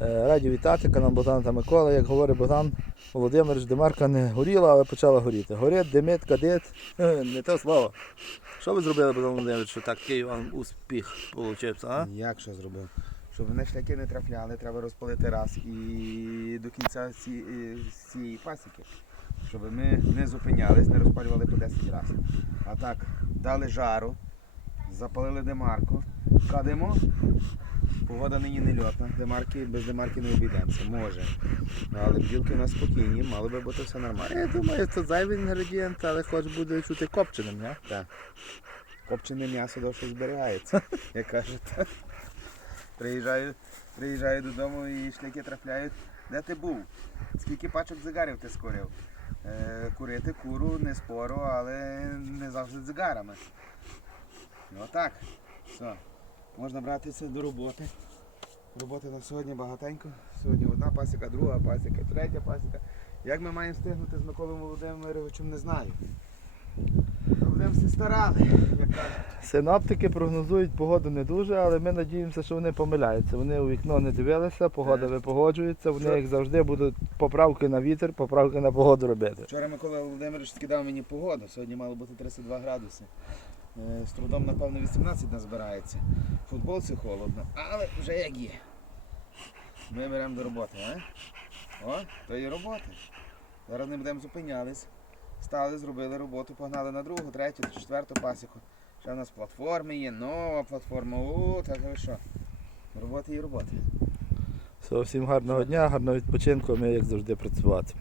Е, Раді вітати, канал Богдан та Микола. Як говорить Богдан Володимирович, демарка не горіла, але почала горіти. Горить, димить, кадить. Е, Не те слово. Що ви зробили, Богдан Володимирович, що такий вам успіх вийшов, а? Як що зробив? Щоб вони шляки не трапляли, треба розпалити раз і до кінця е, цієї пасіки. Щоб ми не зупинялись, не розпалювали по 10 разів. А так, дали жару, запалили демарку, кадимо. Погода нині не льотна, демарки, без демарки не обійдемося, може. Але бджілки у нас спокійні, мало би бути все нормально. Я думаю, це зайвий інгредієнт, але хоч буде чути копченим, не? Так. Копчене м'ясо довше зберігається, як кажуть. Приїжджаю, приїжджаю додому і шляки трапляють. Де ти був? Скільки пачок дзигарів ти скорив? Е, курити куру не спору, але не завжди дзигарами. Ну отак. Все. Можна братися до роботи. Роботи на сьогодні багатенько. Сьогодні одна пасіка, друга пасіка, третя пасіка. Як ми маємо встигнути з Миколою Володимировичем, не знаю. Будемо старали, як кажуть. Синоптики прогнозують погоду не дуже, але ми надіємося, що вони помиляються. Вони у вікно не дивилися, погода випогоджується, вони як завжди будуть поправки на вітер, поправки на погоду робити. Вчора Микола Володимирович скидав мені погоду. Сьогодні мало бути 32 градуси. Е, З трудом, напевно, 18 назбирається. В футболці холодно, але вже як є. Ми беремо до роботи, а? О, то і робота. Зараз не будемо зупинялись. Стали, зробили роботу, погнали на другу, третю, четверту пасіку. Ще в нас платформи є, нова платформа. О, так ви що? Роботи і роботи. Все, всім гарного дня, гарного відпочинку, ми як завжди працювати.